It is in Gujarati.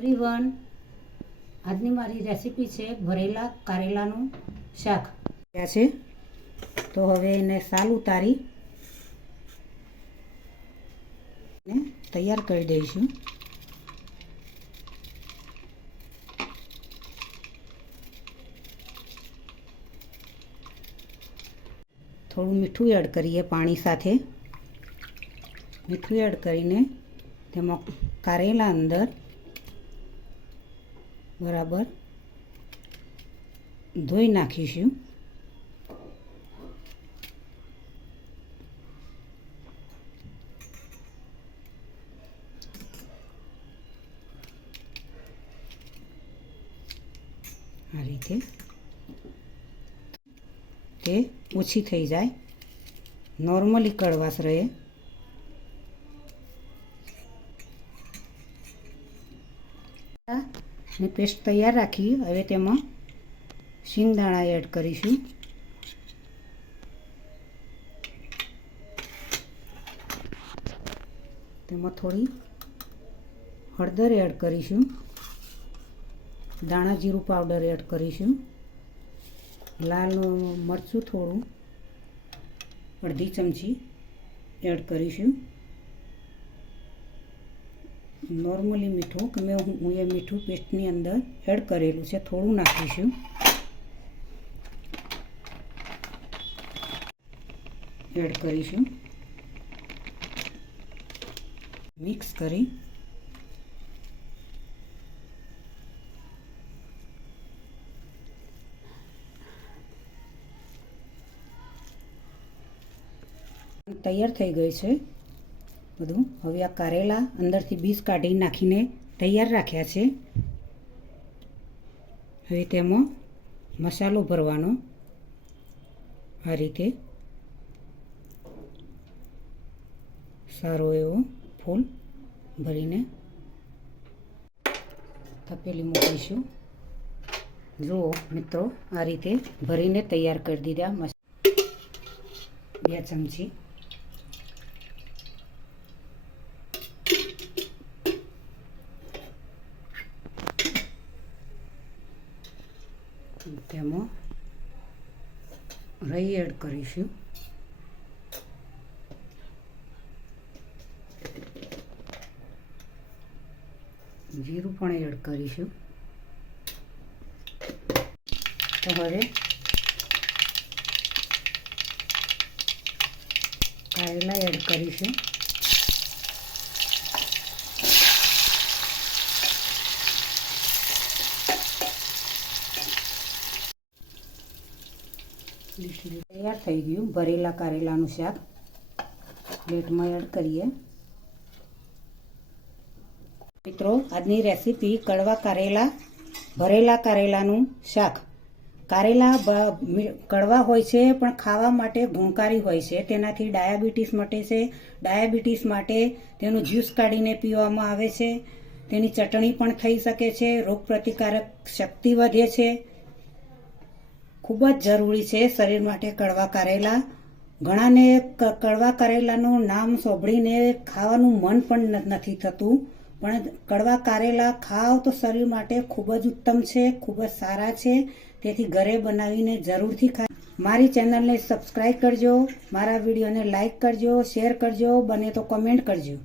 એવરીવન, આજની મારી રેસીપી છે ભરેલા કારેલાનું શાક છે। તો હવે એને સાલ ઉતારી ને તૈયાર કરી દઈશું। થોડું મીઠું એડ કરીએ પાણી સાથે। મીઠું એડ કરીને તેમાં કારેલા અંદર બરાબર ધોઈ નાખીશું। આ રીતે તે ઓછી થઈ જાય, નોર્મલી કડવાશ રહે। ને પેસ્ટ તૈયાર રાખી હવે તેમાં શિંગદાણા એડ કરીશું। તેમાં થોડી હળદર એડ કરીશું। દાણા જીરું પાવડર એડ કરીશું। લાલ મરચું થોડું અડધી ચમચી એડ કરીશું। નોર્મલી મીઠું કે હું એ મીઠું પેસ્ટની અંદર એડ કરેલું છે, થોડું નાખીશું। એડ કરીશું, મિક્સ કરી તૈયાર થઈ ગઈ છે બધું। હવે આ કારેલા અંદરથી બીજ કાઢી નાખીને તૈયાર રાખ્યા છે। હવે તેમાં મસાલો ભરવાનો, આ રીતે સારો એવો ફૂલ ભરીને તપેલી મૂકીશું। જુઓ મિત્રો, આ રીતે ભરીને તૈયાર કરી દીધા। 2 ચમચી તેમાં રાઈ એડ કરીશું। જીરું પણ એડ કરીશું। તો હવે કારેલા એડ કરીશું। તૈયાર થઈ ગયું ભરેલા કારેલાનું શાક। પ્લેટમાં એડ કરીએ। મિત્રો, આજની રેસીપી ભરેલા કારેલાનું શાક। કારેલા કડવા હોય છે પણ ખાવા માટે ગુણકારી હોય છે। તેનાથી ડાયાબિટીસ માટે તેનું જ્યુસ કાઢીને પીવામાં આવે છે। તેની ચટણી પણ થઈ શકે છે। રોગપ્રતિકારક શક્તિ વધે છે। ખૂબ જ જરૂરી છે શરીર માટે કડવા કારેલા। ઘણાને કડવા કારેલાનું નામ સાંભળીને ખાવાનું મન પણ નથી થતું, પણ કડવા કારેલા ખાઓ તો શરીર માટે ખૂબ જ ઉત્તમ છે, ખૂબ જ સારા છે। તેથી ઘરે બનાવીને જરૂરથી ખાઓ। મારી ચેનલને સબસ્ક્રાઈબ કરજો, મારા વિડીયોને લાઈક કરજો, શેર કરજો, બને તો કમેન્ટ કરજો।